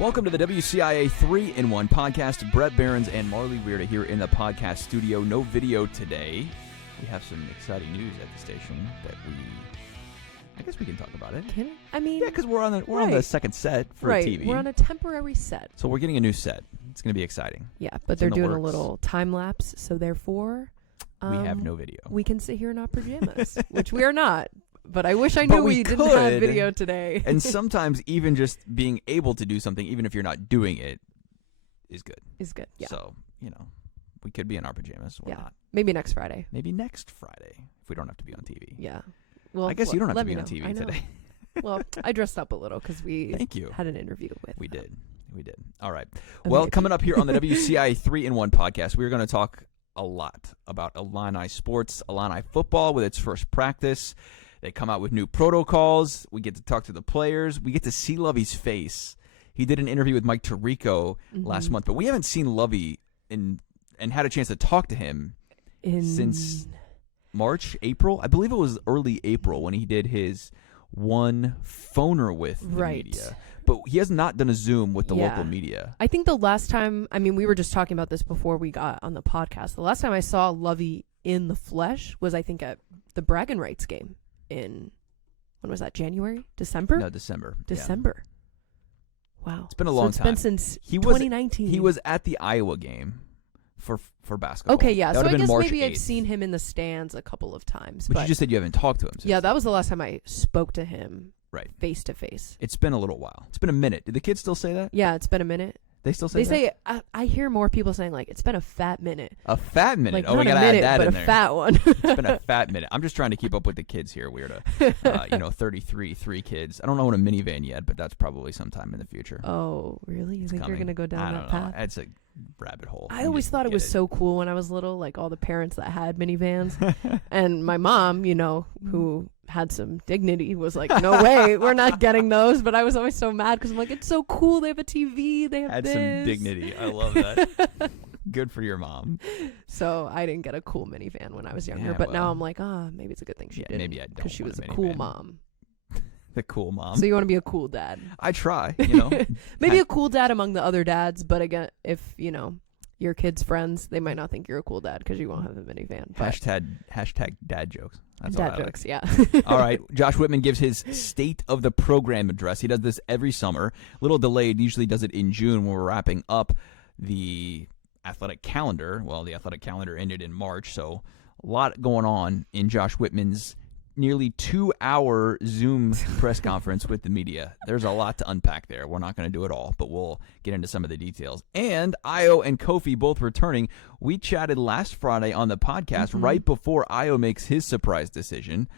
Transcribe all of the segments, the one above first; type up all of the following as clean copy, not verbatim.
Welcome to the WCIA 3-in-1 podcast. Bret, Beherns, and Marlee Wierda here in the podcast studio. No video today. We have some exciting news at the station that I guess we can talk about it. Yeah, because we're on the second set for TV. We're on a temporary set. So we're getting a new set. It's going to be exciting. Yeah, but they're doing a little time lapse, so therefore we have no video. We can sit here in our pajamas, which we are not. But I wish I knew we didn't have video today. And sometimes even just being able to do something, even if you're not doing it, is good. Yeah. So, we could be in our pajamas. Why not? Maybe next Friday. Maybe next Friday, if we don't have to be on TV. Yeah. Well, I guess you don't have to be on TV today. Well, I dressed up a little because we Thank you. had an interview with We did. All right. Well, coming up here on the WCIA 3-in-1 podcast, we're going to talk a lot about Illini sports, Illini football with its first practice. They come out with new protocols. We get to talk to the players. We get to see Lovie's face. He did an interview with Mike Tirico last month, but we haven't seen Lovie and had a chance to talk to him since March, April. I believe it was early April when he did his one phoner with the media. But he has not done a Zoom with the local media. I think the last time, we were just talking about this before we got on the podcast. The last time I saw Lovie in the flesh was, I think, at the Bragging Rights game. When was that? January? December? No, December. December. Yeah. Wow. It's been a long time. It's been since 2019. He was at the Iowa game for basketball. Okay, yeah. So I guess March maybe 8th. I've seen him in the stands a couple of times. But you just said you haven't talked to him since. Yeah, that was the last time I spoke to him face to face. It's been a little while. It's been a minute. Did the kids still say that? Yeah, it's been a minute. They still say that? They say, I hear more people saying, it's been a fat minute. A fat minute? Like, we got to add that in there. But a fat one. It's been a fat minute. I'm just trying to keep up with the kids here, Wierda. 33, 3 kids. I don't own a minivan yet, but that's probably sometime in the future. Oh, really? You think you're going to go down that path? It's a rabbit hole. I always thought it was so cool when I was little, all the parents that had minivans. And my mom, who had some dignity, was like, no way, we're not getting those. But I was always so mad because I'm like, it's so cool. They have a TV. They have had this. Some dignity. I love that. Good for your mom. So I didn't get a cool minivan when I was younger. But now I'm like, maybe it's a good thing she didn't. Maybe I don't. Because she was a cool mom. The cool mom. So you want to be a cool dad. I try, Maybe a cool dad among the other dads. But again, if, your kids' friends, they might not think you're a cool dad because you won't have a minivan. Hashtag dad jokes. That's dad jokes, yeah. All right. Josh Whitman gives his state of the program address. He does this every summer. A little delayed. Usually does it in June when we're wrapping up the athletic calendar. Well, the athletic calendar ended in March, so a lot going on in Josh Whitman's nearly 2-hour Zoom press conference with the media. There's a lot to unpack there. We're not going to do it all, but we'll get into some of the details. And Io and Kofi both returning. We chatted last Friday on the podcast right before Io makes his surprise decision.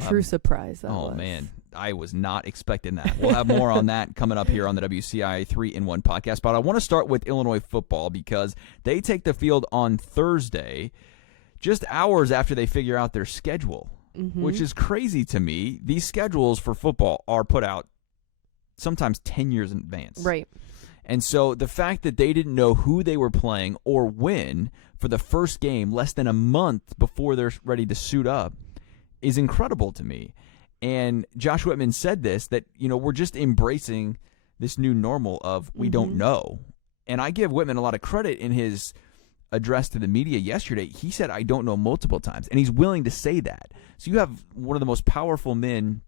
True surprise, that was. Oh, man. I was not expecting that. We'll have more on that coming up here on the WCIA 3-in-1 podcast. But I want to start with Illinois football because they take the field on Thursday, just hours after they figure out their schedule. Which is crazy to me. These schedules for football are put out sometimes 10 years in advance. Right. And so the fact that they didn't know who they were playing or when for the first game less than a month before they're ready to suit up is incredible to me. And Josh Whitman said this, that, we're just embracing this new normal of we don't know. And I give Whitman a lot of credit in his address to the media yesterday. He said, I don't know, multiple times, and he's willing to say that. So you have one of the most powerful men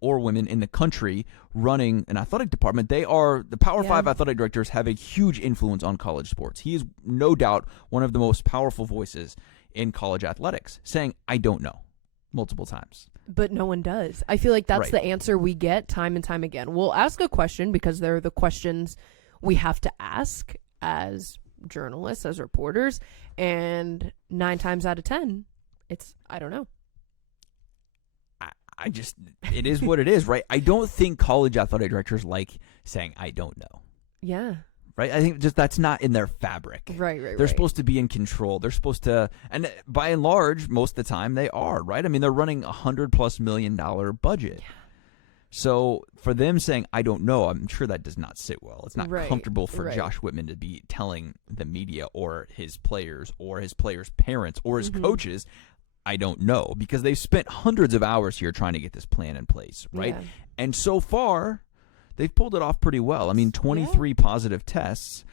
or women in the country running an athletic department. They are the Power 5 athletic directors, have a huge influence on college sports. He is no doubt one of the most powerful voices in college athletics, saying, I don't know, multiple times. But no one does. I feel like that's the answer we get time and time again. We'll ask a question because they're the questions we have to ask as journalists, as reporters, and 9 times out of 10 it's I don't know. It is what it is, right? I don't think college athletic directors like saying I don't know. Yeah. Right? I think just that's not in their fabric. Right. They're supposed to be in control. They're supposed to, and by and large, most of the time they are, right? I mean, they're running $100+ million budget. Yeah. So for them saying, I don't know, I'm sure that does not sit well. It's not comfortable for Josh Whitman to be telling the media or his players' parents or his coaches, I don't know, because they've spent hundreds of hours here trying to get this plan in place, right? Yeah. And so far, they've pulled it off pretty well. I mean, 23 positive tests,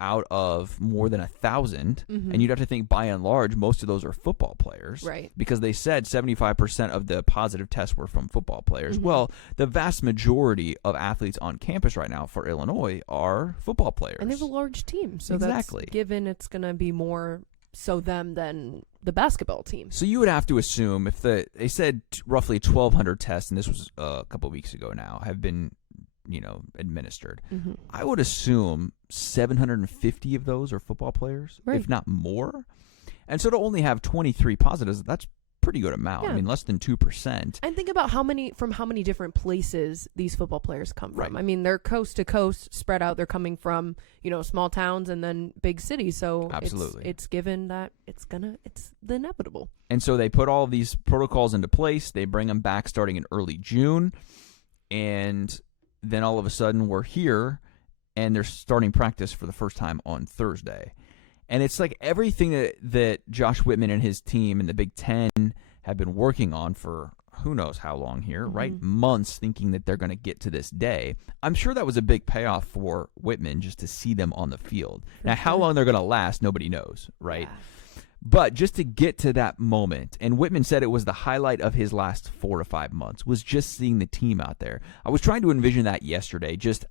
out of more than 1,000. And you'd have to think, by and large, most of those are football players. Right. Because they said 75% of the positive tests were from football players. Well, the vast majority of athletes on campus right now for Illinois are football players. And they have a large team. So exactly. That's given it's going to be more so them than the basketball team. So you would have to assume if they said roughly 1,200 tests, and this was a couple of weeks ago now, have been administered. I would assume 750 of those are football players, if not more. And so to only have 23 positives, that's pretty good amount. Yeah. I mean, less than 2%. And think about how many different places these football players come from. Right. I mean, they're coast to coast, spread out. They're coming from, small towns and then big cities. So absolutely, it's given that it's the inevitable. And so they put all of these protocols into place. They bring them back starting in early June. And then all of a sudden we're here and they're starting practice for the first time on Thursday. And it's like everything that Josh Whitman and his team in the Big Ten have been working on for who knows how long here, right? Months, thinking that they're going to get to this day. I'm sure that was a big payoff for Whitman just to see them on the field. Now, how long they're going to last, nobody knows, right? Yeah. But just to get to that moment, and Whitman said it was the highlight of his last 4 to 5 months, was just seeing the team out there. I was trying to envision that yesterday, just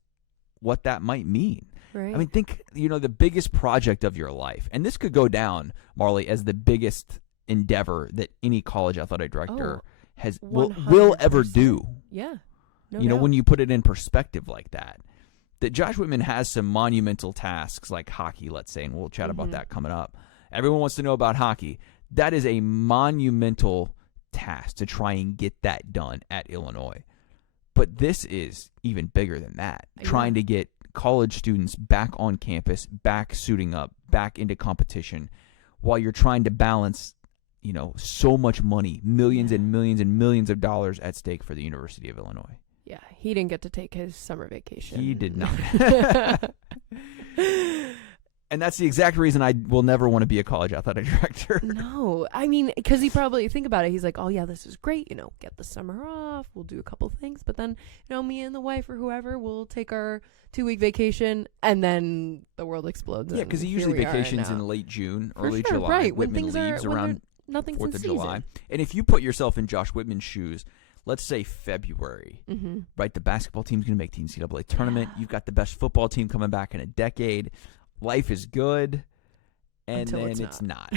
what that might mean. Right. I mean, think, the biggest project of your life, and this could go down, Marlee, as the biggest endeavor that any college athletic director will ever do. Yeah. No doubt. When you put it in perspective like that Josh Whitman has some monumental tasks like hockey, let's say, and we'll chat about that coming up. Everyone wants to know about hockey. That is a monumental task to try and get that done at Illinois. But this is even bigger than that, trying to get college students back on campus, back suiting up, back into competition, while you're trying to balance, so much money, millions and millions and millions of dollars at stake for the University of Illinois. Yeah, he didn't get to take his summer vacation. He did not. And that's the exact reason I will never want to be a college athletic director. No, I mean, because he probably, think about it, he's like, oh yeah, this is great, get the summer off, we'll do a couple things, but then, me and the wife or whoever will take our 2-week vacation, and then the world explodes. Yeah, because he usually vacations in late June, early July. Right, when Whitman leaves around nothing's 4th in of season. July. And if you put yourself in Josh Whitman's shoes, let's say February, right? The basketball team's going to make the NCAA tournament. You've got the best football team coming back in a decade. Life is good, and until then it's not.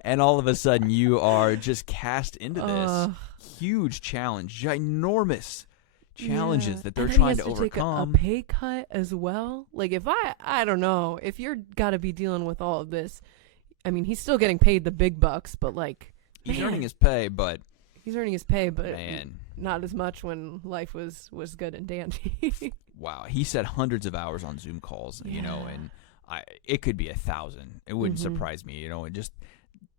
And all of a sudden, you are just cast into this huge challenge, ginormous challenges that they're trying to overcome. Take a pay cut as well. Like, if I don't know, if you're got to be dealing with all of this, I mean, he's still getting paid the big bucks, but like, he's earning his pay, but man, not as much when life was good and dandy. Wow, he said hundreds of hours on Zoom calls, and it could be 1,000. It wouldn't surprise me, and just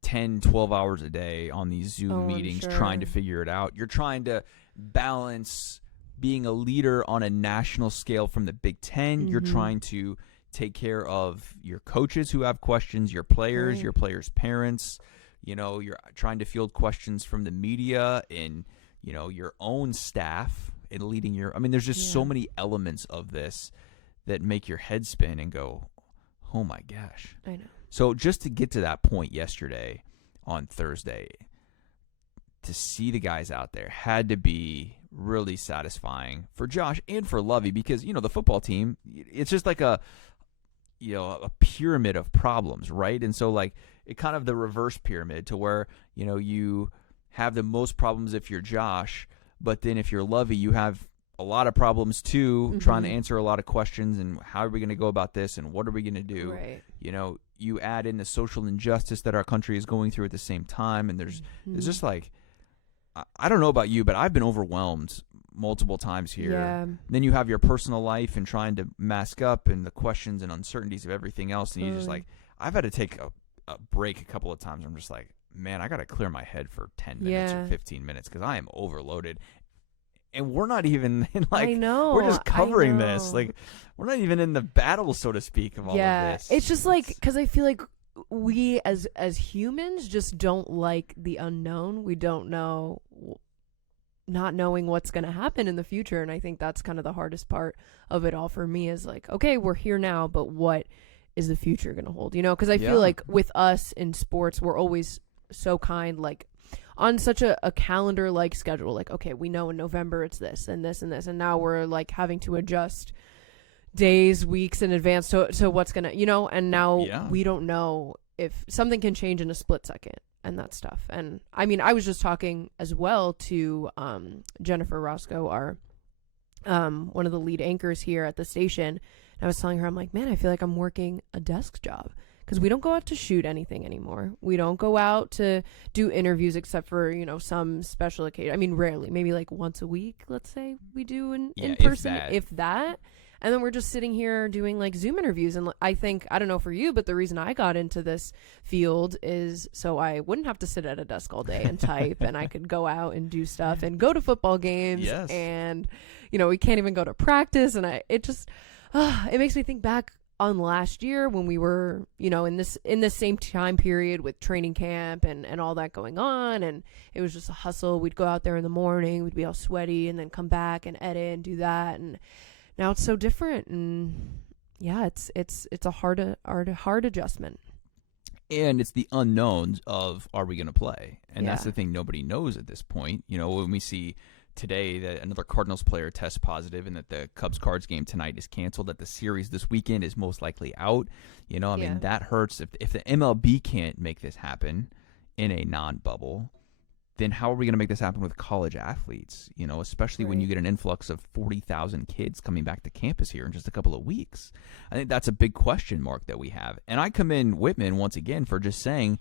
10, 12 hours a day on these Zoom meetings trying to figure it out. You're trying to balance being a leader on a national scale from the Big Ten. You're trying to take care of your coaches who have questions, your players, your players' parents. You're trying to field questions from the media and, your own staff and leading there's just so many elements of this that make your head spin and go, oh my gosh. I know. So just to get to that point yesterday on Thursday, to see the guys out there had to be really satisfying for Josh and for Lovey because, the football team, it's just like a pyramid of problems, right? And so like it kind of the reverse pyramid to where, you have the most problems if you're Josh, but then if you're Lovey, you have a lot of problems too, trying to answer a lot of questions and how are we going to go about this and what are we going to do? Right. You add in the social injustice that our country is going through at the same time, and there's just like, I don't know about you, but I've been overwhelmed multiple times here. Yeah. Then you have your personal life and trying to mask up and the questions and uncertainties of everything else, and you just like, I've had to take a break a couple of times. I'm just like, man, I got to clear my head for 10 minutes or 15 minutes because I am overloaded. And we're not even in like, I know, we're just covering this. Like, we're not even in the battle, so to speak, of all of this. It's just like, because I feel like we as humans just don't like the unknown. We don't know not knowing what's going to happen in the future. And I think that's kind of the hardest part of it all for me is like, okay, we're here now, but what is the future going to hold? Because I feel like with us in sports, we're always so kind, like on such a calendar like schedule, like, okay, we know in November it's this and this and this. And now we're like having to adjust days, weeks in advance to what's going to, and now we don't know if something can change in a split second and that stuff. And I mean, I was just talking as well to Jennifer Roscoe, our one of the lead anchors here at the station. And I was telling her, I'm like, man, I feel like I'm working a desk job because we don't go out to shoot anything anymore. We don't go out to do interviews except for, some special occasion. I mean, rarely, maybe like once a week, let's say we do in person, if that. And then we're just sitting here doing like Zoom interviews. And I think, I don't know for you, but the reason I got into this field is so I wouldn't have to sit at a desk all day and type and I could go out and do stuff and go to football games. Yes. And, we can't even go to practice. And it makes me think back on last year when we were, in this same time period with training camp and all that going on. And it was just a hustle. We'd go out there in the morning, we'd be all sweaty and then come back and edit and do that. And now it's so different, and it's a hard adjustment. And it's the unknowns of, are we going to play? And that's the thing nobody knows at this point. When we see today that another Cardinals player tests positive and that the Cubs-Cards game tonight is canceled, that the series this weekend is most likely out. I mean, that hurts. If the MLB can't make this happen in a non-bubble, then how are we going to make this happen with college athletes, especially when you get an influx of 40,000 kids coming back to campus here in just a couple of weeks? I think that's a big question mark that we have. And I commend Whitman once again for just saying,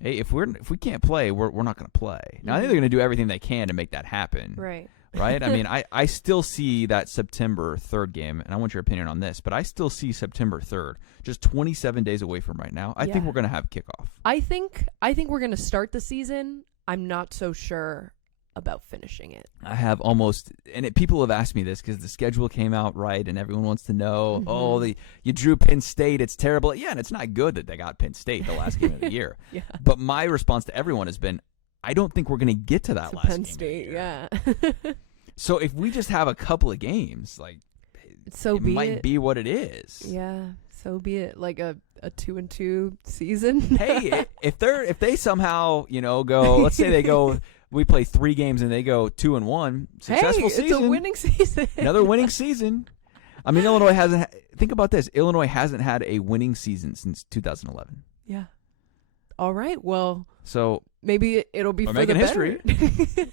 hey, if we can't play, we're not going to play. Now, I think they're going to do everything they can to make that happen. Right. Right? I mean, I still see that September 3rd game, and I want your opinion on this, but I still see September 3rd, just 27 days away from right now. I think we're going to have kickoff. I think we're going to start the season. I'm not so sure about finishing it. I have almost, and people have asked me this because the schedule came out right, and everyone wants to know, you drew Penn State, it's terrible. Yeah, and it's not good that they got Penn State the last game of the year. Yeah. But my response to everyone has been, I don't think we're going to get to that last Penn game. State, yeah. So if we just have a couple of games, it might be what it is. Yeah. So be it, like a 2-2 season. Hey, if they somehow go, let's say we play 3 games and they go 2-1, successful season. It's a winning season. Another winning season. I mean, Illinois hasn't. Think about this. Illinois hasn't had a winning season since 2011. Yeah. All right. Well. So maybe it'll be for making the history,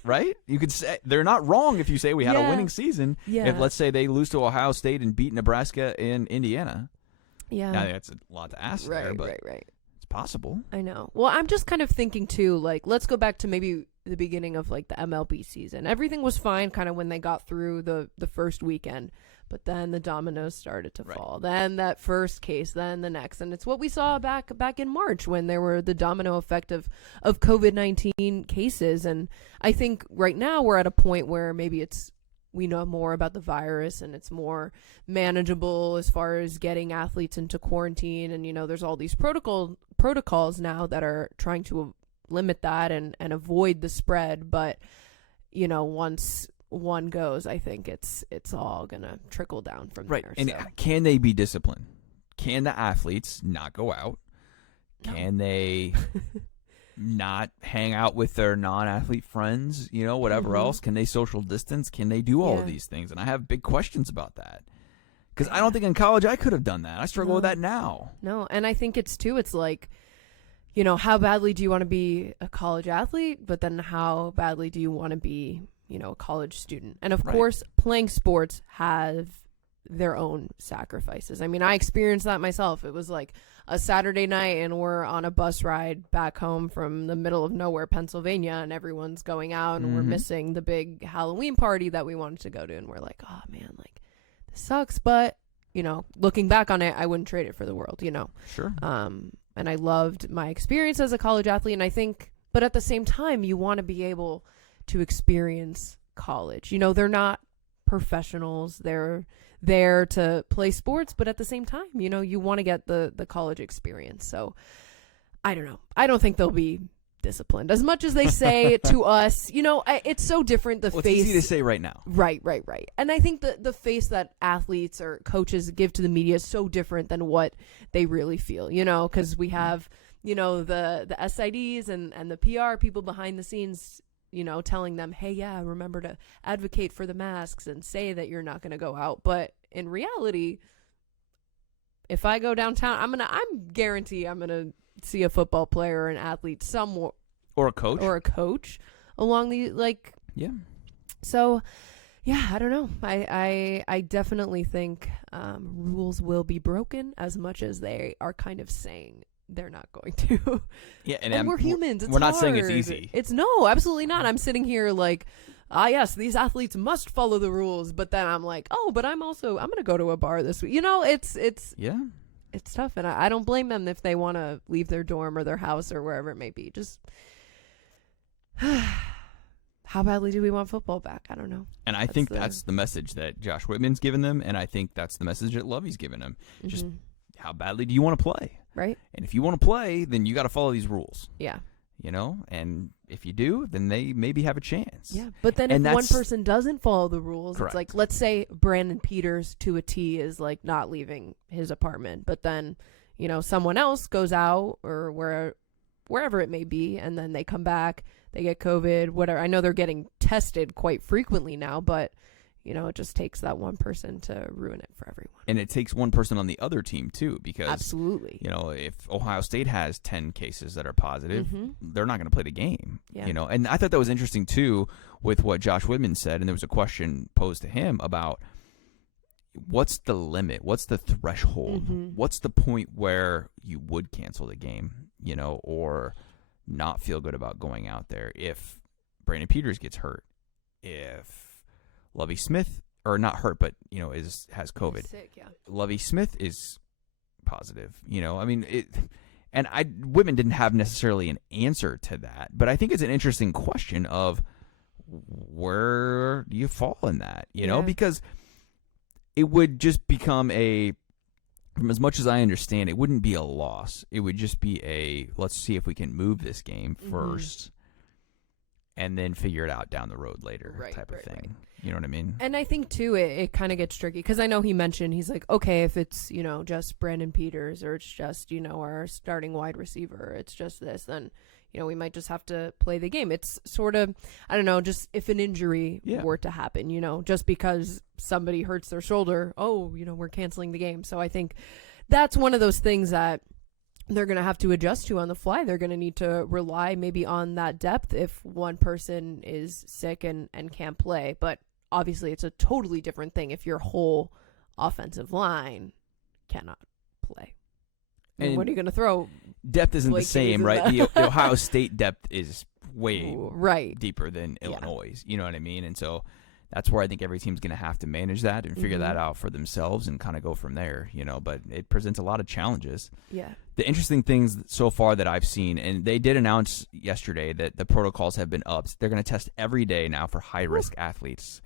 right? You could say they're not wrong if you say we had a winning season. Yeah. If let's say they lose to Ohio State and beat Nebraska and Indiana. Yeah. Now, that's a lot to ask there, but right. It's possible. I know. Well, I'm just kind of thinking, too, like, let's go back to maybe the beginning of, like, the MLB season. Everything was fine kind of when they got through the first weekend, but then the dominoes started to fall. Then that first case, then the next. And it's what we saw back in March when there were the domino effect of COVID-19 cases. And I think right now we're at a point where maybe we know more about the virus and it's more manageable as far as getting athletes into quarantine. And, there's all these protocols now that are trying to limit that and avoid the spread. But, once one goes, I think it's all going to trickle down from there. And can they be disciplined? Can the athletes not go out? No. Can they not hang out with their non-athlete friends, whatever else? Can they social distance? Can they do all of these things? And I have big questions about that. Because I don't think in college I could have done that. I struggle with that now. No, and I think it's like, how badly do you want to be a college athlete? But then how badly do you want to be, a college student? And of course, playing sports have their own sacrifices. I mean, I experienced that myself. It was like a Saturday night and we're on a bus ride back home from the middle of nowhere, Pennsylvania, and everyone's going out and we're missing the big Halloween party that we wanted to go to. And we're like, oh man, like this sucks. But, looking back on it, I wouldn't trade it for the world, Sure. And I loved my experience as a college athlete. And I think, but at the same time, you want to be able to experience college. They're not professionals. They're there to play sports, but at the same time, you want to get the college experience. So I don't know. I don't think they'll be disciplined. As much as they say to us, it's so different. It's easy to say right now. Right. And I think the face that athletes or coaches give to the media is so different than what they really feel, because we have, the SIDs and the PR people behind the scenes, telling them, hey, yeah, remember to advocate for the masks and say that you're not going to go out. But in reality, if I go downtown, I'm guarantee I'm going to see a football player or an athlete somewhere. Or a coach along the, Yeah. So, yeah, I don't know. I definitely think rules will be broken as much as they are kind of saying they're not going to. Yeah, and we're humans. It's we're not hard. saying it's easy. It's no, absolutely not. I'm sitting here like, yes, these athletes must follow the rules. But then I'm like, but I'm going to go to a bar this week. It's tough. And I don't blame them if they want to leave their dorm or their house or wherever it may be. Just how badly do we want football back? I don't know. And I think that's the message that Josh Whitman's given them. And I think that's the message that Lovey's given them. Mm-hmm. Just how badly do you want to play? Right. And if you want to play, then you got to follow these rules. Yeah. And if you do, then they maybe have a chance. Yeah. But then if one person doesn't follow the rules, correct. It's like, let's say Brandon Peters to a T is like not leaving his apartment, but then, someone else goes out or wherever it may be, and then they come back, they get COVID, whatever. I know they're getting tested quite frequently now, but it just takes that one person to ruin it for everyone. And it takes one person on the other team, too, because, absolutely, if Ohio State has 10 cases that are positive, they're not going to play the game. Yeah. And I thought that was interesting, too, with what Josh Whitman said. And there was a question posed to him about what's the limit? What's the threshold? What's the point where you would cancel the game, or not feel good about going out there if Brandon Peters gets hurt, if Lovie Smith, or not hurt, but has COVID. He's sick, yeah. Lovey Smith is positive. Whitman didn't have necessarily an answer to that, but I think it's an interesting question of where do you fall in that? Because it would just become from as much as I understand, it wouldn't be a loss. It would just be let's see if we can move this game first, and then figure it out down the road later, type of thing. Right. You know what I mean? And I think, too, it kind of gets tricky because I know he mentioned, he's like, okay, if it's, just Brandon Peters or it's just, our starting wide receiver, it's just this, then, we might just have to play the game. It's sort of, I don't know, just if an injury were to happen, just because somebody hurts their shoulder, we're canceling the game. So I think that's one of those things that they're going to have to adjust to on the fly. They're going to need to rely maybe on that depth if one person is sick and can't play. But obviously, it's a totally different thing if your whole offensive line cannot play. And what are you going to throw? Depth isn't the same, right? The Ohio State depth is way deeper than Illinois'. You know what I mean? And so that's where I think every team's going to have to manage that and figure that out for themselves and kind of go from there, But it presents a lot of challenges. Yeah. The interesting things so far that I've seen, and they did announce yesterday that the protocols have been upped. They're going to test every day now for high-risk athletes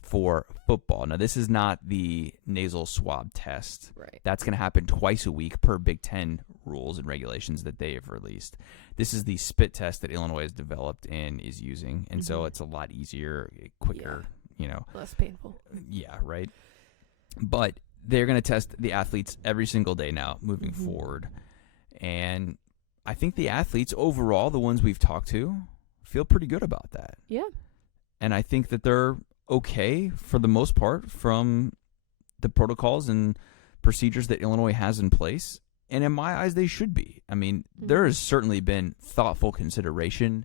for football. Now, this is not the nasal swab test. Right. That's going to happen twice a week per Big Ten rules and regulations that they have released. This is the spit test that Illinois has developed and is using, and so it's a lot easier, quicker, less painful. Yeah, right. But they're going to test the athletes every single day now moving forward. And I think the athletes overall, the ones we've talked to, feel pretty good about that. Yeah. And I think that they're okay for the most part from the protocols and procedures that Illinois has in place. And in my eyes, they should be. I mean, there has certainly been thoughtful consideration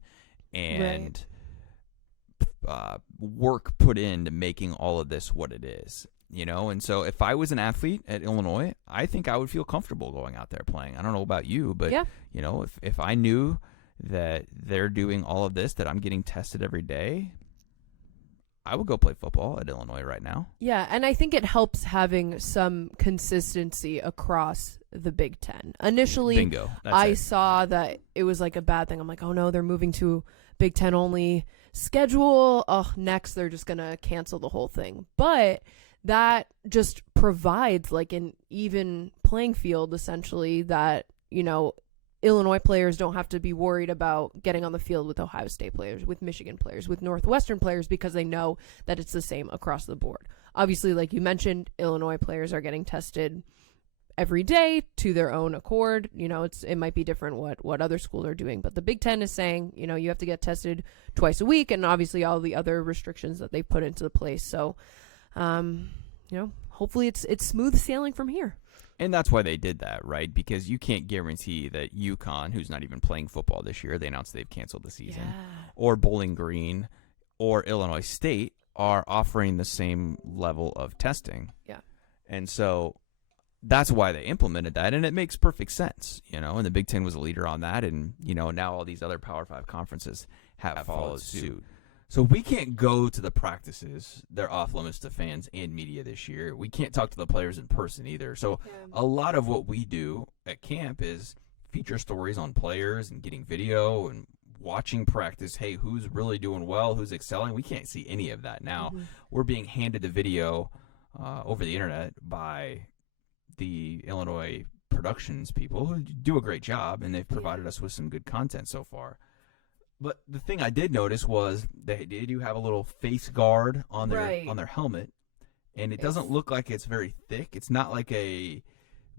and work put into making all of this what it is. And so if I was an athlete at Illinois, I think I would feel comfortable going out there playing. I don't know about you, but, if I knew that they're doing all of this, that I'm getting tested every day, I would go play football at Illinois right now. Yeah, and I think it helps having some consistency across the Big Ten. Initially, Bingo. I saw that it was like a bad thing. I'm like, oh no, they're moving to Big Ten only schedule. Oh, next they're just going to cancel the whole thing. But that just provides like an even playing field, essentially, that, Illinois players don't have to be worried about getting on the field with Ohio State players, with Michigan players, with Northwestern players, because they know that it's the same across the board. Obviously, like you mentioned, Illinois players are getting tested every day to their own accord. You know, it might be different what other schools are doing, but the Big Ten is saying, you know, you have to get tested twice a week, and obviously all the other restrictions that they put into place. So, you know, hopefully it's smooth sailing from here. And that's why they did that, right? Because you can't guarantee that UConn, who's not even playing football this year, they announced they've canceled the season, or Bowling Green or Illinois State are offering the same level of testing. Yeah. And so that's why they implemented that, and it makes perfect sense, you know, and the Big Ten was a leader on that, and, you know, now all these other Power 5 conferences have followed suit. So we can't go to the practices. They're off limits to fans and media this year. We can't talk to the players in person either. So a lot of what we do at camp is feature stories on players and getting video and watching practice. Hey, who's really doing well? Who's excelling? We can't see any of that now. We're being handed the video over the internet by the Illinois productions people who do a great job, and they've provided us with some good content so far. But the thing I did notice was they do have a little face guard on their helmet, and it doesn't look like it's very thick. It's not like a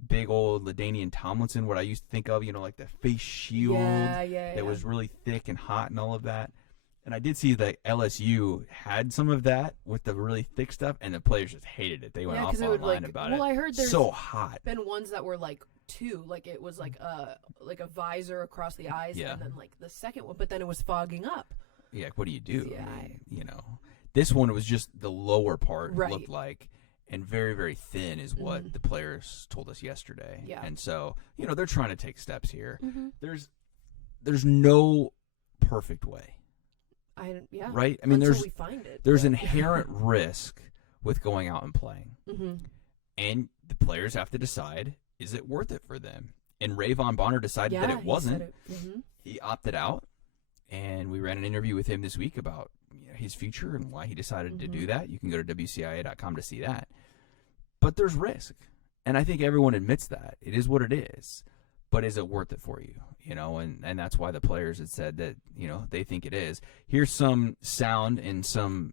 big old LaDainian Tomlinson, what I used to think of, you know, like the face shield that was really thick and hot and all of that. And I did see that LSU had some of that with the really thick stuff, and the players just hated it. They went off online about it. Well, I heard there's so hot. been ones that were like two, like it was like a visor across the eyes, and then like the second one, but then it was fogging up. Yeah, what do you do? Yeah, I mean, you know, this one was just the lower part looked like, and very, very thin is what the players told us yesterday. Yeah, and so you know they're trying to take steps here. There's no perfect way. Right? I mean, there's inherent risk with going out and playing. And the players have to decide, is it worth it for them? And Ray Von Bonner decided that it wasn't. He opted out, and we ran an interview with him this week about his future and why he decided to do that. You can go to WCIA.com to see that. But there's risk, and I think everyone admits that. It is what it is. But is it worth it for you? You know, and that's why the players had said that, you know, they think it is. Here's some sound and some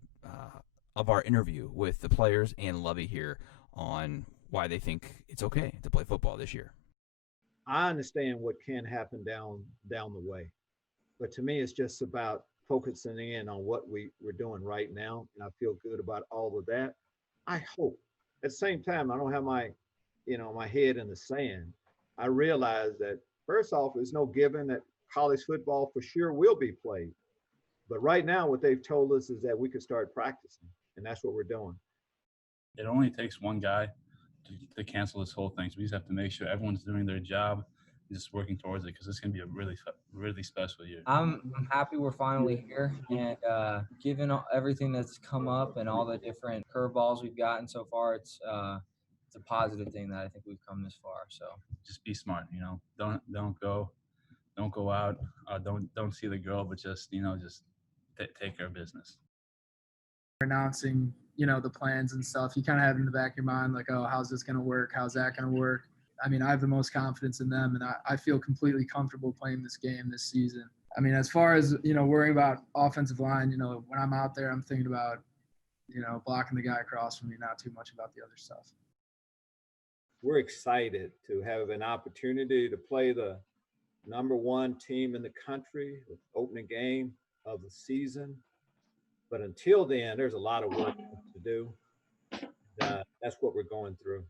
of our interview with the players and Lovey here on why they think it's okay to play football this year. I understand what can happen down the way, but to me, it's just about focusing in on what we're doing right now, and I feel good about all of that. I hope. At the same time, I don't have my head in the sand. I realize that, first off, there's no given that college football for sure will be played. But right now, what they've told us is that we could start practicing, and that's what we're doing. It only takes one guy to cancel this whole thing. So we just have to make sure everyone's doing their job and just working towards it, because it's going to be a really, really special year. I'm happy we're finally here, and given everything that's come up and all the different curveballs we've gotten so far, it's a positive thing that I think we've come this far. So just be smart, you know. Don't go out. Don't see the girl, but just take care of business. Announcing, the plans and stuff, you kind of have in the back of your mind, like, oh, how's this going to work? How's that going to work? I mean, I have the most confidence in them, and I feel completely comfortable playing this game this season. I mean, as far as, worrying about offensive line, when I'm out there, I'm thinking about, blocking the guy across from me, not too much about the other stuff. We're excited to have an opportunity to play the number one team in the country, the opening game of the season. But until then, there's a lot of work to do. That's what we're going through.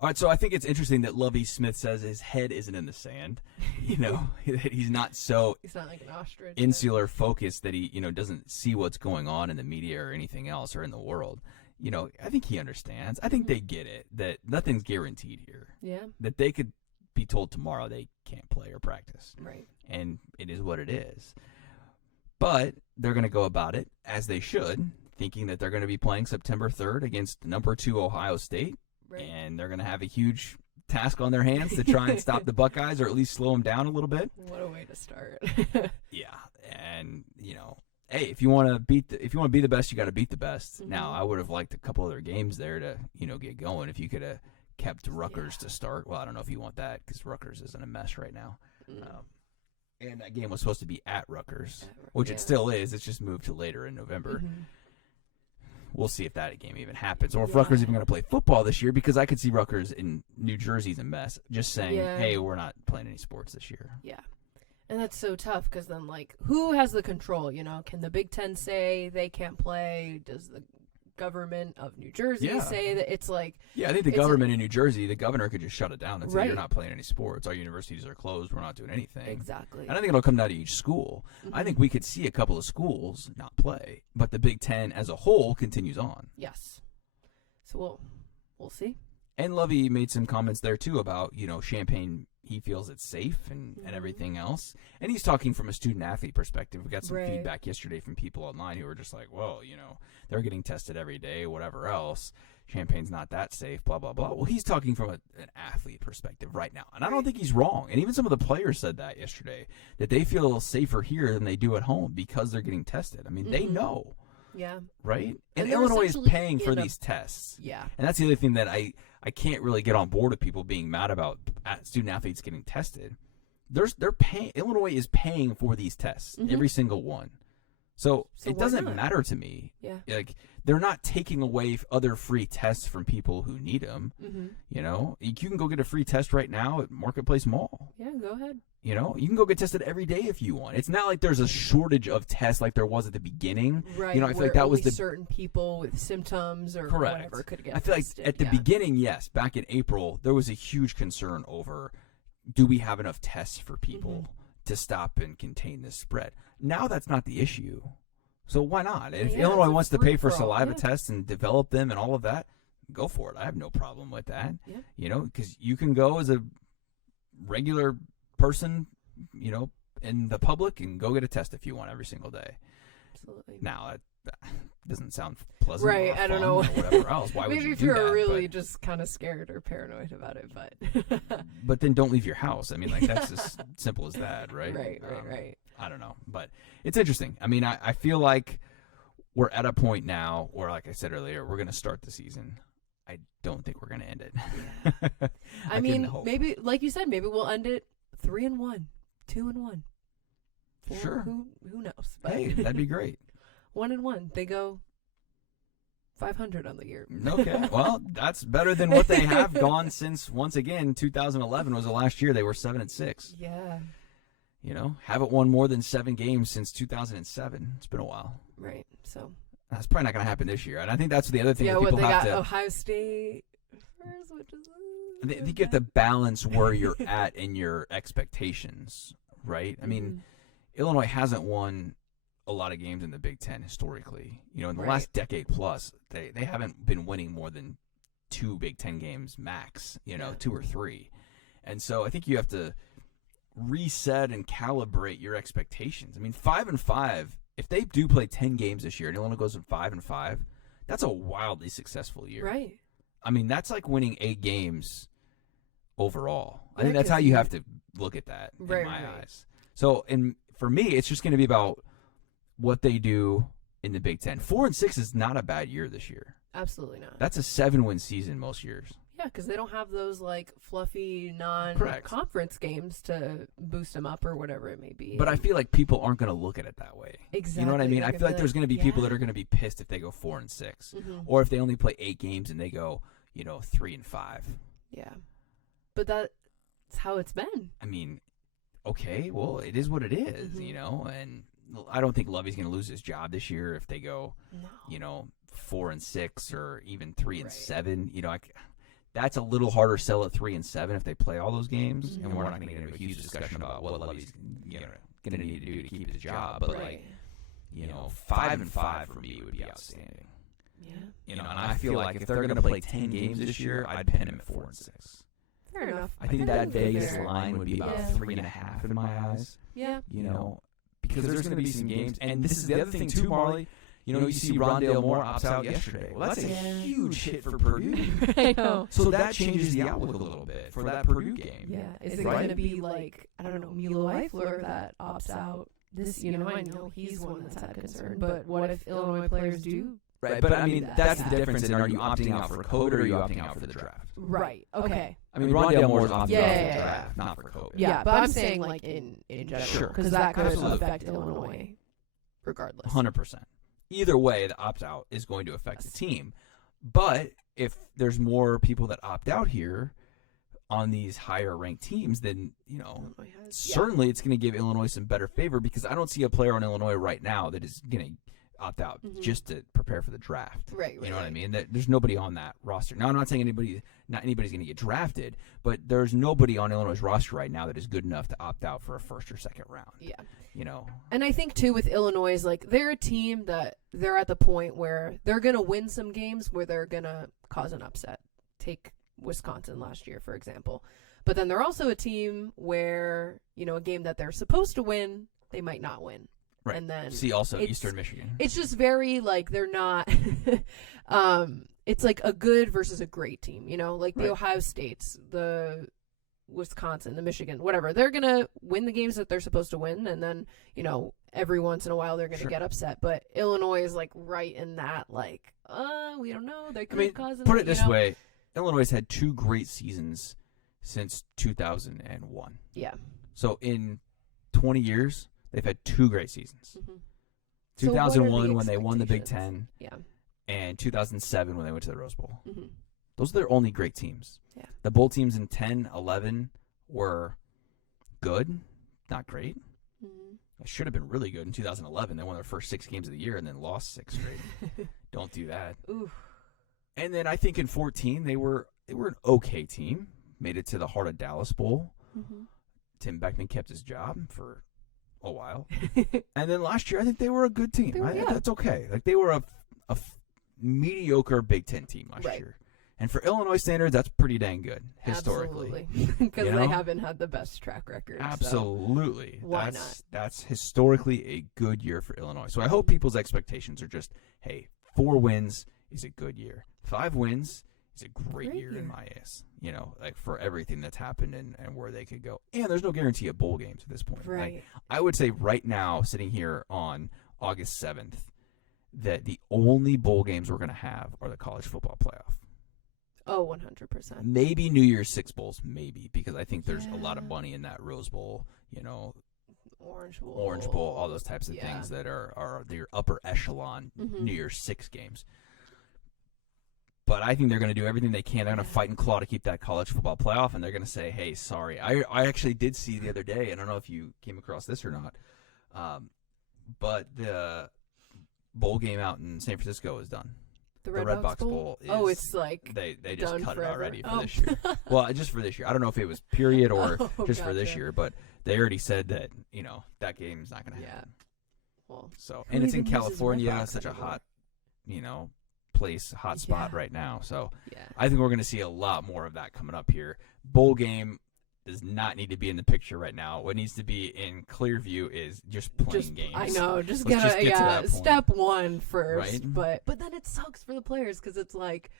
All right, so I think it's interesting that Lovie Smith says his head isn't in the sand. He's not like an ostrich. Insular focused that he, doesn't see what's going on in the media or anything else or in the world. I think he understands. I think they get it, that nothing's guaranteed here. Yeah. That they could be told tomorrow they can't play or practice. Right. And it is what it is. But they're going to go about it, as they should, thinking that they're going to be playing September 3rd against number 2 Ohio State. Right. And they're going to have a huge task on their hands to try and stop the Buckeyes, or at least slow them down a little bit. What a way to start. Yeah. And, hey, if you want to be the best, you got to beat the best. Mm-hmm. Now, I would have liked a couple other games there to, get going. If you could have kept Rutgers to start. Well, I don't know if you want that, because Rutgers is in a mess right now. And that game was supposed to be at Rutgers, which it still is. It's just moved to later in November. We'll see if that game even happens, or if Rutgers even going to play football this year, because I could see Rutgers in New Jersey's a mess, just saying, hey, we're not playing any sports this year. Yeah. And that's so tough, because then, like, who has the control, you know? Can the Big Ten say they can't play? Does the government of New Jersey say that? It's like... Yeah, I think the government in New Jersey, the governor could just shut it down and say, you're not playing any sports. Our universities are closed. We're not doing anything. Exactly. And I think it'll come down to each school. I think we could see a couple of schools not play, but the Big Ten as a whole continues on. Yes. So we'll see. And Lovey made some comments there, too, about, you know, Champaign, he feels it's safe and everything else. And he's talking from a student-athlete perspective. We got some feedback yesterday from people online who were just like, well, you know, they're getting tested every day, whatever else. Champagne's not that safe, blah, blah, blah. Well, he's talking from an athlete perspective right now. And I don't think he's wrong. And even some of the players said that yesterday, that they feel safer here than they do at home because they're getting tested. I mean, they know. Yeah. Right? And Illinois is paying for these tests. Yeah. And that's the other thing that I can't really get on board with people being mad about student athletes getting tested. They're paying. Illinois is paying for these tests, every single one. So it doesn't matter to me. Yeah. Like, they're not taking away other free tests from people who need them. You know, you can go get a free test right now at Marketplace Mall. Yeah, go ahead. You know, you can go get tested every day if you want. It's not like there's a shortage of tests like there was at the beginning. Right. You know, I feel like that was certain people with symptoms or whatever could get I feel tested. like at the beginning, yes, back in April, there was a huge concern over, do we have enough tests for people to stop and contain this spread? Now that's not the issue. So why not? If Illinois wants to pay for saliva tests and develop them and all of that, go for it. I have no problem with that. Yeah. You know, because you can go as a regular person, you know, in the public and go get a test if you want every single day. Absolutely. Now, that doesn't sound pleasant. Right, I don't know. Or whatever else. Why would Maybe you if do you're that? really just kind of scared or paranoid about it, but... But then don't leave your house. I mean, like, that's as simple as that, right? Right. I don't know. But it's interesting. I mean, I feel like we're at a point now where, like I said earlier, we're going to start the season. I don't think we're going to end it. I mean, maybe, like you said, maybe we'll end it 3-1, 2-1. Sure. Who knows? But hey, that'd be great. 1-1. They go 500 on the year. Okay. Well, that's better than what they have gone since, once again, 2011 was the last year they were 7-6. Yeah. You know, haven't won more than 7 games since 2007. It's been a while. Right. So that's probably not going to happen this year. And I think that's the other thing that what people they have got to. Ohio State first, which is. I think you have to balance where you're at in your expectations, right? I mean, Illinois hasn't won a lot of games in the Big Ten historically. You know, in the last decade plus, they haven't been winning more than 2 Big Ten games max, you know, 2 or 3. And so I think you have to reset and calibrate your expectations. I mean, 5-5, if they do play 10 games this year and Illinois goes from 5-5, that's a wildly successful year. Right. I mean, that's like winning 8 games overall. I think that's how you have to look at that in my eyes. So, and for me, it's just going to be about what they do in the Big Ten. 4-6 is not a bad year this year. Absolutely not. That's a 7-win season most years. Yeah, because they don't have those like fluffy non-conference games to boost them up or whatever it may be. But I feel like people aren't going to look at it that way. Exactly. You know what I mean? I feel like there's going to be people that are going to be pissed if they go 4-6, or if they only play 8 games and they go, 3-5. Yeah, but that's how it's been. I mean, okay, well, it is what it is, and I don't think Lovey's going to lose his job this year if they go, 4-6 or even 3-7. That's a little harder sell at 3-7 if they play all those games, and we're not going to get into a huge discussion about what Lovey's going to need to do to keep his job. But 5-5 for me would be outstanding. Yeah. And I feel like if they're going to play 10 games this year, I'd pin him at 4-6. Fair enough. I think that Vegas line would be about 3.5 in my eyes. Yeah. Because there's going to be some games, and this is the other thing too, Marlee. You see Rondale Moore opts out yesterday. Well, that's a huge hit for Purdue. I know. So that changes the outlook a little bit for that Purdue game. Yeah. Is it going to be like, I don't know, Milo Eifler that opts out this? I know he's one that's had concern. But what if Illinois players do Right, but I mean, that's the difference in, are you opting out for COVID or are you opting out for the draft? Right. Okay. I mean, Rondale Moore's opting out for the Yeah. draft, not for COVID. Yeah, but I'm saying like in general, Sure. because that could Absolutely. affect Illinois, regardless. 100%. Either way, the opt-out is going to affect the team. But if there's more people that opt out here on these higher-ranked teams, then, certainly it's going to give Illinois some better favor, because I don't see a player on Illinois right now that is going to opt out just to prepare for the draft. Right. You know what I mean? There's nobody on that roster. Now, I'm not saying not anybody's going to get drafted, but there's nobody on Illinois' roster right now that is good enough to opt out for a first or second round. Yeah. And I think too with Illinois, like they're a team that they're at the point where they're gonna win some games where they're gonna cause an upset. Take Wisconsin last year, for example. But then they're also a team where, a game that they're supposed to win, they might not win. Right. And then see also Eastern Michigan. It's just very like they're not it's like a good versus a great team, like the Ohio States, the Wisconsin, the Michigan, whatever. They're going to win the games that they're supposed to win, and then, every once in a while they're going to get upset. But Illinois is like right in that, like, we don't know. They could cause put it this way. Illinois has had 2 great seasons since 2001. Yeah. So in 20 years, they've had 2 great seasons. Mm-hmm. 2001 when they won the Big Ten. Yeah. And 2007 when they went to the Rose Bowl. Mm-hmm. Those are their only great teams. Yeah. The bowl teams in 10, 11 were good, not great. Mm-hmm. It should have been really good in 2011. They won their first 6 games of the year and then lost 6 straight. Don't do that. Oof. And then I think in 14 they were an okay team. Made it to the Heart of Dallas Bowl. Mm-hmm. Tim Beckman kept his job for a while. And then last year I think they were a good team. That's okay. Like they were a mediocre Big Ten team last year. And for Illinois standards, that's pretty dang good, historically. Because they haven't had the best track record. Absolutely. So why not? That's historically a good year for Illinois. So I hope people's expectations are just, hey, 4 wins is a good year. 5 wins is a great year in my eyes, like for everything that's happened and where they could go. And there's no guarantee of bowl games at this point. Right. Like, I would say right now, sitting here on August 7th, that the only bowl games we're going to have are the college football playoff. Oh, 100%. Maybe New Year's Six Bowls, maybe, because I think there's a lot of money in that Rose Bowl, Orange Bowl, all those types of things that are your upper echelon New Year's Six games. But I think they're going to do everything they can. They're going to fight and claw to keep that college football playoff, and they're going to say, hey, sorry. I actually did see the other day, and I don't know if you came across this or not, but the bowl game out in San Francisco is done. The Red Box Bowl is, it's like they just cut forever. It already for this year. Well, just for this year. I don't know if it was period or just for this year, but they already said that that game's not going to happen. Well, so and it's in California, such a hot, place, hot spot right now. So I think we're going to see a lot more of that coming up here. Bowl game does not need to be in the picture right now. What needs to be in clear view is just playing games. I know, Let's just get to that point. Step 1 first, right? but then it sucks for the players because it's like,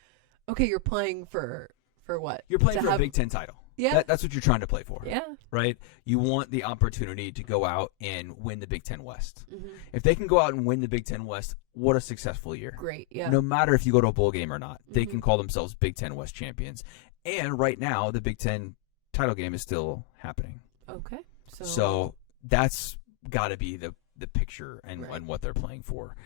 okay, you're playing for what? You're playing for a Big Ten title. Yeah, that's what you're trying to play for. Yeah, right. You want the opportunity to go out and win the Big Ten West. Mm-hmm. If they can go out and win the Big Ten West, what a successful year! Great, yeah. No matter if you go to a bowl game or not, they can call themselves Big Ten West champions. And right now, the Big Ten title game is still happening. Okay. So that's got to be the picture and what they're playing for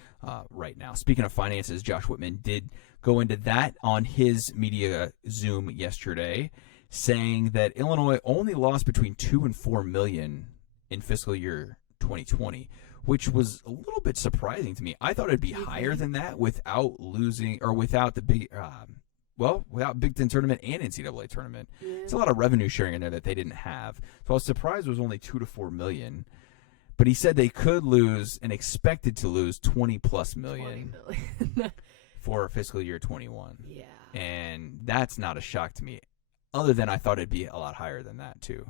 right now. Speaking of finances, Josh Whitman did go into that on his media Zoom yesterday, saying that Illinois only lost between $2 and $4 million in fiscal year 2020, which was a little bit surprising to me. I thought it'd be higher than that without without Big Ten tournament and NCAA tournament. It's a lot of revenue sharing in there that they didn't have. So I was surprised it was only $2 to $4 million. But he said they could lose and expected to lose $20+ million for fiscal year 21. Yeah. And that's not a shock to me, other than I thought it'd be a lot higher than that too.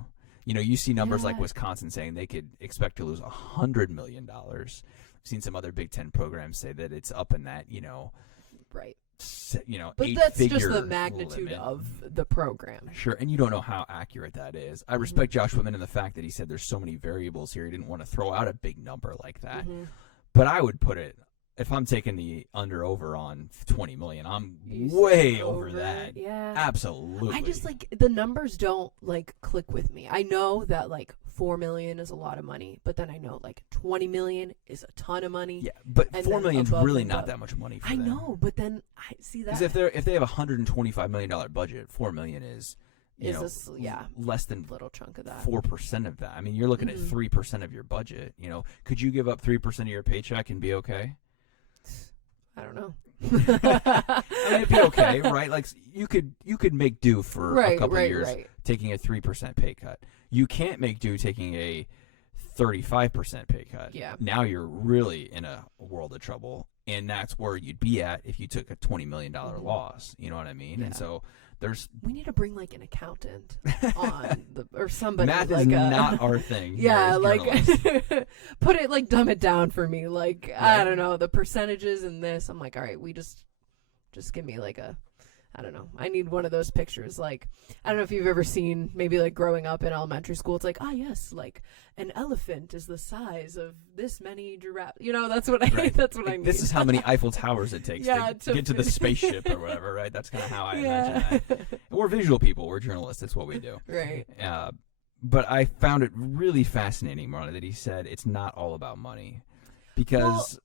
You see numbers like Wisconsin saying they could expect to lose $100 million. I've seen some other Big Ten programs say that it's up in that, right. But that's just the magnitude limit of the program. Sure, and you don't know how accurate that is. I respect Josh Whitman in the fact that he said there's so many variables here. He didn't want to throw out a big number like that. But I would put it if I'm taking the under/over on 20 million, I'm You way said over that. Yeah. Absolutely. I just like the numbers don't like click with me. I know that like 4 million is a lot of money, but then I know like 20 million is a ton of money. Yeah, but and 4 then million's above really and not above. that much money for I them. know, but then I see that Because if they have a $125 million budget, 4 million is less than little chunk of that. 4% of that. I mean, you're looking at 3% of your budget. Could you give up 3% of your paycheck and be okay? I don't know. I mean, it'd be okay, right? Like you could make do for a couple years taking a 3% pay cut. You can't make do taking a 35% pay cut. Yeah. Now you're really in a world of trouble, and that's where you'd be at if you took a $20 million loss. You know what I mean? Yeah. And so we need to bring like an accountant on or somebody. Math like is not our thing. Yeah, as like journalists. dumb it down for me. Like I don't know the percentages in this. I'm like, all right, we just give me like I don't know. I need one of those pictures. Like, I don't know if you've ever seen, maybe like growing up in elementary school, it's like, yes, like an elephant is the size of this many giraffes. That's what that's what I need. This is how many Eiffel Towers it takes to get to the spaceship or whatever, right? That's kind of how I imagine that. And we're visual people. We're journalists. That's what we do. Right. But I found it really fascinating, Marlee, that he said it's not all about money. Because...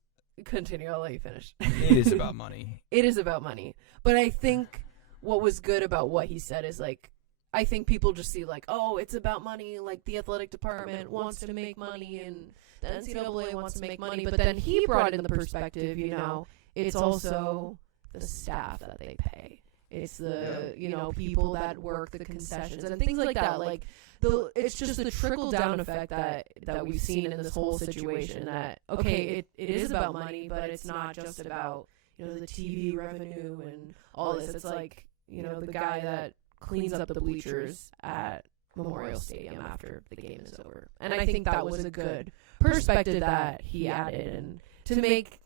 Continue. I'll let you finish. It is about money. It is about money. But I think what was good about what he said is like, I think people just see like, oh, it's about money. Like the athletic department wants to make money and the NCAA wants to make money. But then he brought in the perspective, it's also the staff that they pay. It's the, people that work the concessions and things like that. Like it's just the trickle down effect that we've seen in this whole situation that, okay, it is about money, but it's not just about, the TV revenue and all this. It's like, the guy that cleans up the bleachers at Memorial Stadium after the game is over. And I think that was a good perspective that he added, and to make,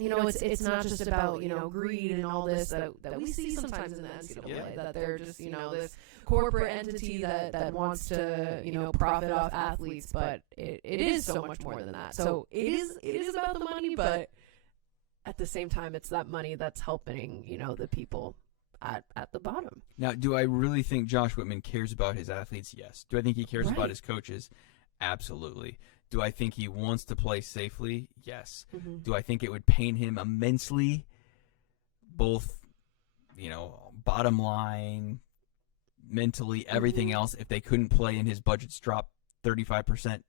it's not just about, greed and all this that we see sometimes in the NCAA, that they're just, this corporate entity that wants to, profit off athletes, but it is so much more than that. So it is about the money, but at the same time, it's that money that's helping, the people at the bottom. Now, do I really think Josh Whitman cares about his athletes? Yes. Do I think he cares about his coaches? Absolutely. Do I think he wants to play safely? Yes. Mm-hmm. Do I think it would pain him immensely, both, bottom line, mentally, everything else, if they couldn't play and his budgets dropped 35%,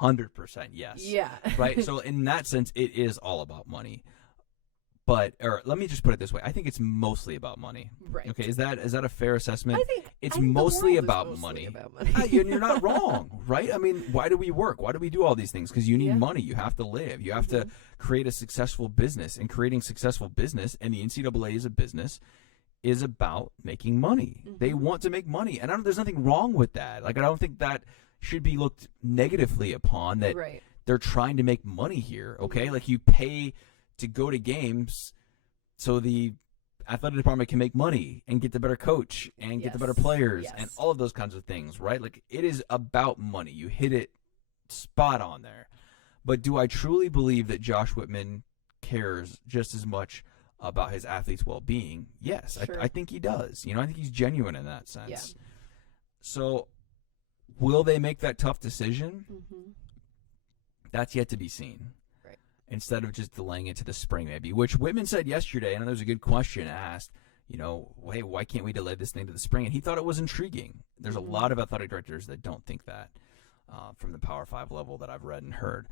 100%, yes. Yeah. Right? So in that sense, it is all about money. Or let me just put it this way. I think it's mostly about money. Right. Okay, is that a fair assessment? I think it's the world mostly is about mostly money. about money. You're not wrong, right? I mean, why do we work? Why do we do all these things? Because you need money. You have to live. You have to create a successful business. And creating successful business, and the NCAA is a business, is about making money. They want to make money. And there's nothing wrong with that. Like, I don't think that should be looked negatively upon, that they're trying to make money here, okay? Like, you pay to go to games so the athletic department can make money and get the better coach and get the better players and all of those kinds of things, right? Like, it is about money. You hit it spot on there. But do I truly believe that Josh Whitman cares just as much about his athletes' well-being? Yes, I think he does. I think he's genuine in that sense. Yeah. So will they make that tough decision? That's yet to be seen. Instead of just delaying it to the spring, maybe, which Whitman said yesterday, and there was a good question asked, hey, why can't we delay this thing to the spring? And he thought it was intriguing. There's a lot of athletic directors that don't think that from the Power 5 level that I've read and heard.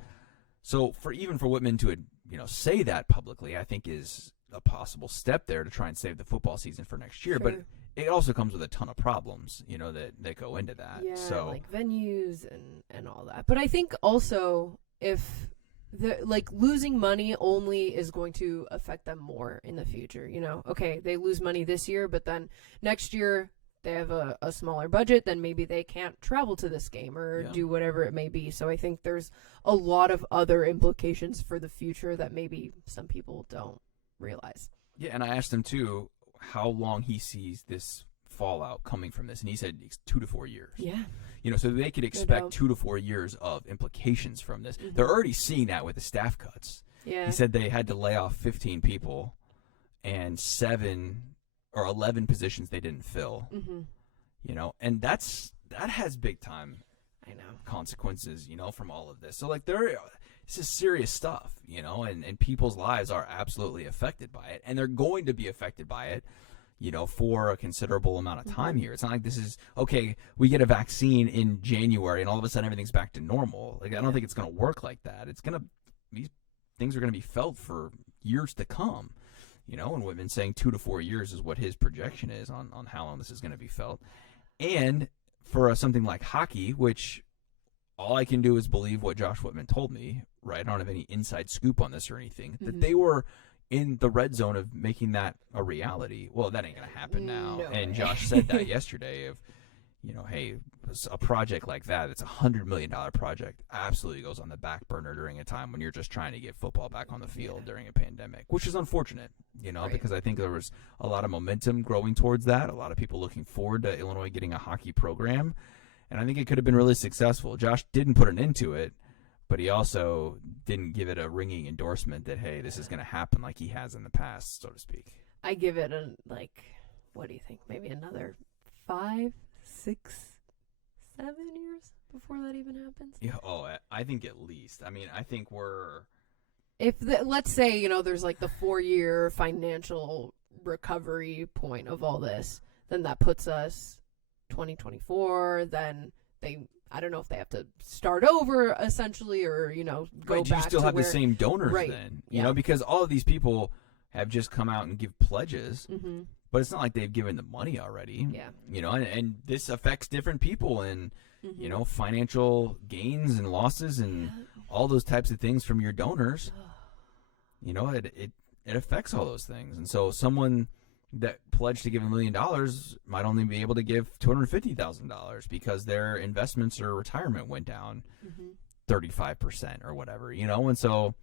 So for Whitman to say that publicly, I think is a possible step there to try and save the football season for next year. But it also comes with a ton of problems, that go into that. Yeah, so like venues and all that. But I think also if losing money only is going to affect them more in the future. Okay, they lose money this year, but then next year they have a smaller budget, then maybe they can't travel to this game or do whatever it may be. So I think there's a lot of other implications for the future that maybe some people don't realize. Yeah, and I asked him too how long he sees this fallout coming from this, and he said 2 to 4 years. Yeah. So they could expect 2 to 4 years of implications from this. They're already seeing that with the staff cuts. Yeah. He said they had to lay off 15 people and 7 or 11 positions they didn't fill. Mm-hmm. You know, and that has big time consequences, you know, from all of this. So like this is serious stuff, you know, and people's lives are absolutely affected by it, and they're going to be affected by it, you know, for a considerable amount of time here. It's not like this is, okay, we get a vaccine in January and all of a sudden everything's back to normal. Like, I don't think it's going to work like that. These things are going to be felt for years to come, you know, and Whitman saying 2 to 4 years is what his projection is on how long this is going to be felt. And for something like hockey, which all I can do is believe what Josh Whitman told me, right? I don't have any inside scoop on this or anything, that they were in the red zone of making that a reality. Well, that ain't going to happen now. No And way. Josh said that yesterday of, you know, hey, a project like that, it's $100 million project, absolutely goes on the back burner during a time when you're just trying to get football back on the field during a pandemic, which is unfortunate, you know, because I think there was a lot of momentum growing towards that, a lot of people looking forward to Illinois getting a hockey program, and I think it could have been really successful. Josh didn't put an end to it, but he also didn't give it a ringing endorsement that, hey, this is going to happen like he has in the past, so to speak. I give it what do you think? Maybe another 5, 6, 7 years before that even happens? Yeah. Oh, I think at least. I mean, I think we're... Let's say, you know, there's like the 4-year financial recovery point of all this, then that puts us 2024, then I don't know if they have to start over essentially, or, you know, go back to you still have the same donors then, you know, because all of these people have just come out and give pledges, but it's not like they've given the money already. Yeah. You know, and this affects different people and, you know, financial gains and losses and all those types of things from your donors. You know, it affects all those things. And so someone that pledged to give $1 million might only be able to give $250,000 because their investments or retirement went down 35% or whatever, you know? And so,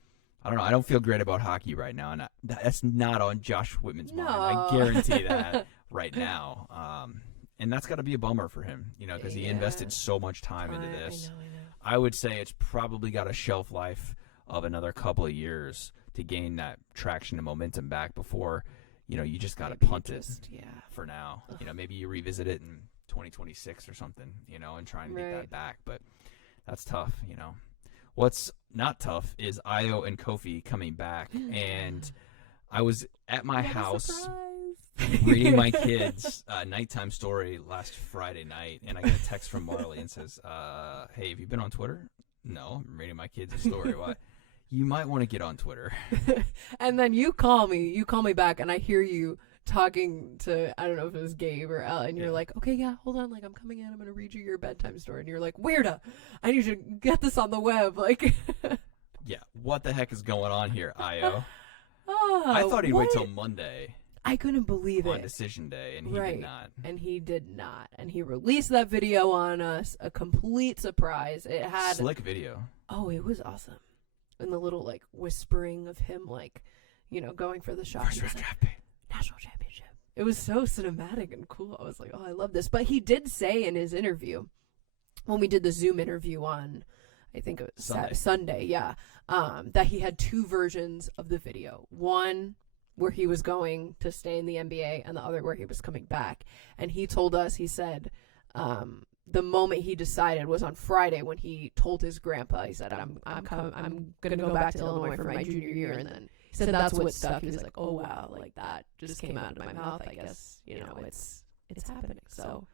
I don't know. I don't feel great about hockey right now. And that's not on Josh Whitman's mind. I guarantee that right now. And that's got to be a bummer for him, you know, because he invested so much time into this. I know. I would say it's probably got a shelf life of another couple of years to gain that traction and momentum back before, you know, you just got to punt it for now. You know, maybe you revisit it in 2026 or something, you know, and try and get that back. But that's tough, you know. What's not tough is Io and Kofi coming back. And I was at my house reading my kids' nighttime story last Friday night, and I got a text from Marlee and says, hey, have you been on Twitter? No, I'm reading my kids' story. Why? You might want to get on Twitter. And then you call me back, and I hear you talking to, I don't know if it was Gabe or Ella, and you're like, okay, yeah, hold on, like, I'm coming in, I'm going to read you your bedtime story. And you're like, Wierda, I need you to get this on the web. Like, yeah, what the heck is going on here, Io? Oh, I thought he'd wait till Monday. I couldn't believe on it. decision day, and he did not. And he did not. And he released that video on us, a complete surprise. It had slick video. Oh, it was awesome. And the little, like, whispering of him, like, you know, going for the shot. First round draft pick. National championship. It was so cinematic and cool. I was like, oh, I love this. But he did say in his interview, when we did the Zoom interview on, I think it was Sunday, that he had 2 versions of the video. One where he was going to stay in the NBA, and the other where he was coming back. And he told us, he said, the moment he decided was on Friday when he told his grandpa. He said, I'm gonna go back to Illinois for my junior year. And then he said that's what stuck. He was like, oh wow, like that just came out of my mouth. I guess, you know, it's happening. So,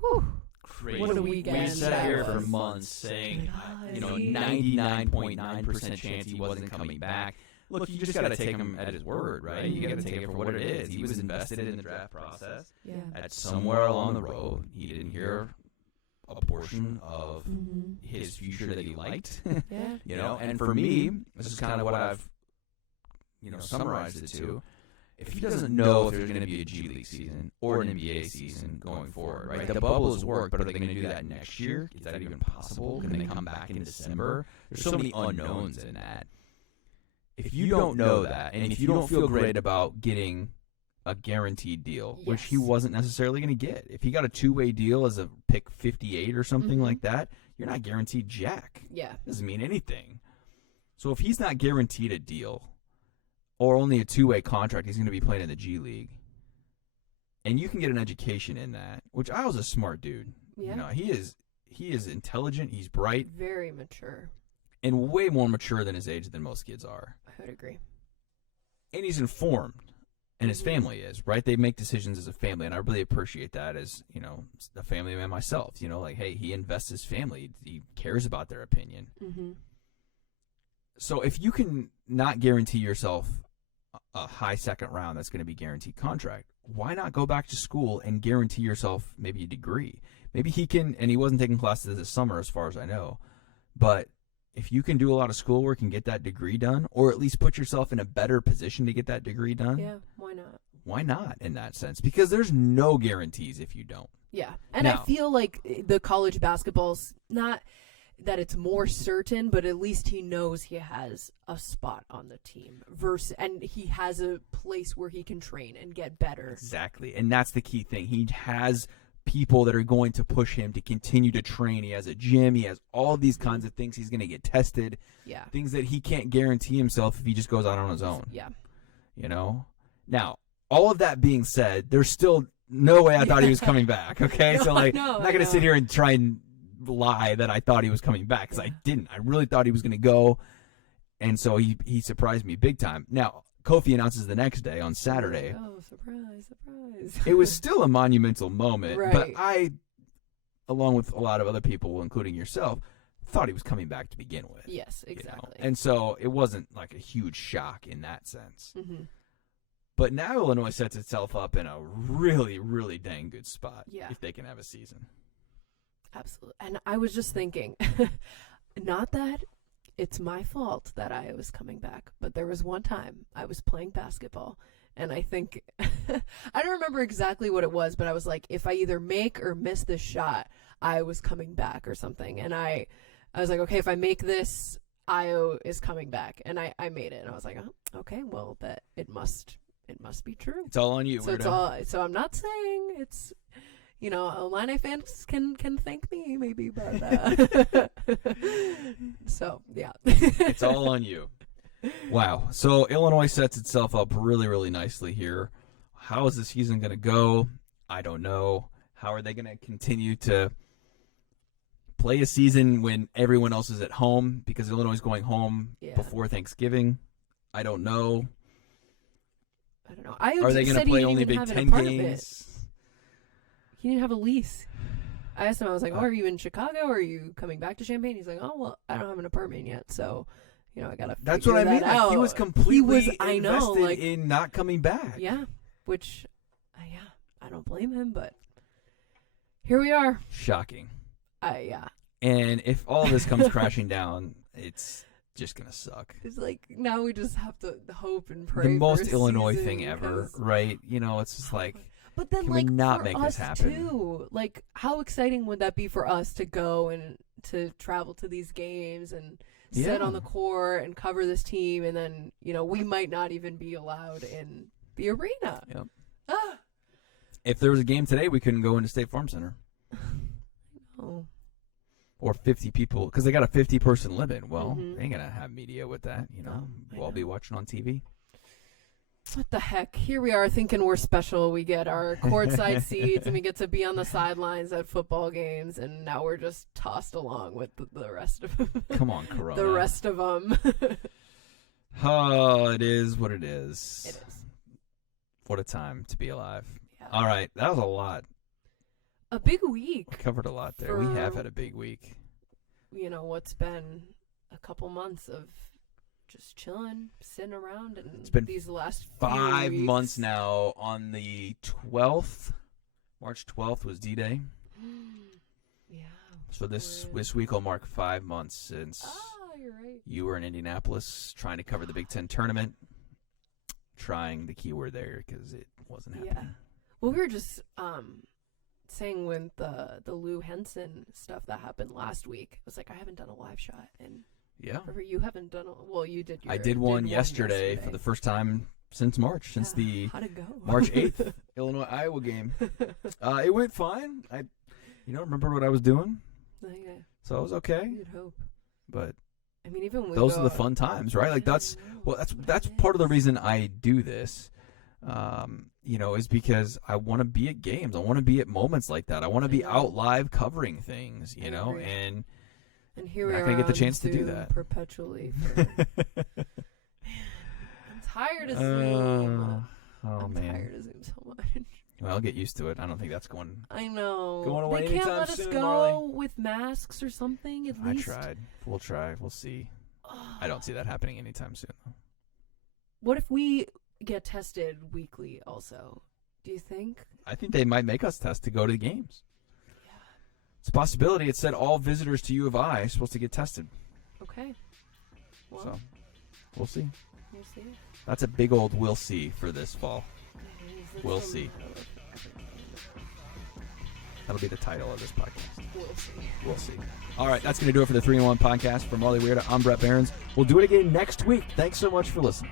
whew. Crazy. What a weekend. We sat here for months saying, you know, 99.9% chance he wasn't coming back. Look, you just got to take him at his word, right? You got to take it for what it is. He was invested in the draft process. Yeah. At somewhere along the road, he didn't hear a portion of his future that he liked. Yeah. You know, and for me, this is kind of what I've, you know, summarized it to. If he doesn't know if there's going to be a G League season or an NBA season going forward, right? The bubble has worked, but are they going to do that next year? Is that even possible? Can they come back in December? There's so many unknowns in that. If you don't know that, and if you don't feel great about getting a guaranteed deal, which he wasn't necessarily going to get. If he got a 2-way deal as a pick 58 or something like that, you're not guaranteed jack. Yeah. Doesn't mean anything. So if he's not guaranteed a deal or only a two-way contract, he's going to be playing in the G League. And you can get an education in that, which Isle's a smart dude. Yeah. You know, he is intelligent, he's bright, Very mature. and way more mature than his age than most kids are. I would agree. And he's informed. And his family is, right? They make decisions as a family, and I really appreciate that as, you know, a family man myself. You know, like, hey, he invests his family. He cares about their opinion. Mm-hmm. So if you can not guarantee yourself a high second round that's going to be guaranteed contract, why not go back to school and guarantee yourself maybe a degree? Maybe he can, and he wasn't taking classes this summer as far as I know, but if you can do a lot of schoolwork and get that degree done, or at least put yourself in a better position to get that degree done. Yeah, why not? Why not in that sense? Because there's no guarantees if you don't. Yeah, and Now, I feel like the college basketball's not that it's more certain, but at least he knows he has a spot on the team and he has a place where he can train and get better. Exactly, and that's the key thing. He has people that are going to push him to continue to train. He has a gym. He has all these kinds of things. He's going to get tested. Yeah. Things that he can't guarantee himself if he just goes out on his own. Yeah. You know? Now, all of that being said, there's still no way I thought he was coming back, okay? No, So, like, I know, I'm not going to sit here and try and lie that I thought he was coming back, because I didn't. I really thought he was going to go, and so he surprised me big time. Now, Kofi announces the next day on Saturday. Oh, surprise, surprise. It was still a monumental moment, Right. but I, along with a lot of other people, including yourself, thought he was coming back to begin with. Yes, you know? exactly. And so it wasn't like a huge shock in that sense. Mm-hmm. But now Illinois sets itself up in a really, really dang good spot if they can have a season. Absolutely. And I was just thinking, not that it's my fault that I was coming back, but there was one time I was playing basketball, and I think, I don't remember exactly what it was, but I was like, if I either make or miss this shot, I was coming back or something. And I was like, okay, if I make this, Io is coming back. And I made it. And I was like, oh, okay, well, that it must be true. It's all on you, So Wierda. so I'm not saying it's, you know, Illini fans can thank me maybe, but so yeah. It's all on you. Wow. So Illinois sets itself up really, really nicely here. How is the season going to go? I don't know. How are they going to continue to play a season when everyone else is at home, because Illinois is going home before Thanksgiving? I don't know. I don't know. Are they going to play only Big Ten games? He didn't have a lease. I asked him, I was like, oh, are you in Chicago or are you coming back to Champaign? He's like, oh, well, I don't have an apartment yet, so, you know, I got to That's what I mean. Like, he was completely invested in not coming back. Yeah, which, I don't blame him, but here we are. Shocking. Yeah. And if all of this comes crashing down, it's just going to suck. It's like, now we just have to hope and pray. The most for Illinois season thing ever, right? You know, it's just like, but then, can like, we not for make us this happen? too, like, how exciting would that be for us to go and to travel to these games and sit on the court and cover this team, and then, you know, we might not even be allowed in the arena. Yep. If there was a game today, we couldn't go into State Farm Center. Oh. Or 50 people, because they got a 50-person limit. Well, they ain't going to have media with that, you know. We'll all be watching on TV. What the heck? Here we are thinking we're special. We get our courtside seats and we get to be on the sidelines at football games, and now we're just tossed along with the rest of them. Come on, Corona. The rest of them. Oh, it is what it is. It is. What a time to be alive. Yeah. All right, that was a lot. A big week. We covered a lot there. We have had a big week. You know, what's been a couple months of just chilling, sitting around, and it's been these last 5 few months now. On the 12th, March 12th was D-Day. Yeah. So this week will mark 5 months since you're right. you were in Indianapolis trying to cover the Big Ten tournament. Trying the keyword there because it wasn't happening. Yeah. Well, we were just saying with the Lou Henson stuff that happened last week. I was like, I haven't done a live shot, and you haven't done. You did. I did one yesterday for the first time since March, since the how'd it go? March 8th Illinois Iowa game. It went fine. I remember what I was doing, Okay. so I was okay. You'd hope. But I mean, even when those are the fun times, right? Like that's part of the reason I do this. Is because I want to be at games. I want to be at moments like that. I want to be out live covering things, and here we are. I can get the chance to do that perpetually. I'm tired of Zoom. I'm tired of Zoom so much. Well, I'll get used to it. I don't think that's going. I know. Going away they can't anytime let us soon, go Marlee. with masks or something. At least I tried. We'll try. We'll see. I don't see that happening anytime soon. What if we get tested weekly? Also, do you think? I think they might make us test to go to the games. Yeah. It's a possibility. It said all visitors to U of I are supposed to get tested. Okay. Well, so, we'll see. We'll see. That's a big old we'll see for this fall. We'll see. That'll be the title of this podcast. We'll see. We'll see. All right, that's going to do it for the 3-in-1 podcast. From Marlee, Wierda, I'm Bret Beherns. We'll do it again next week. Thanks so much for listening.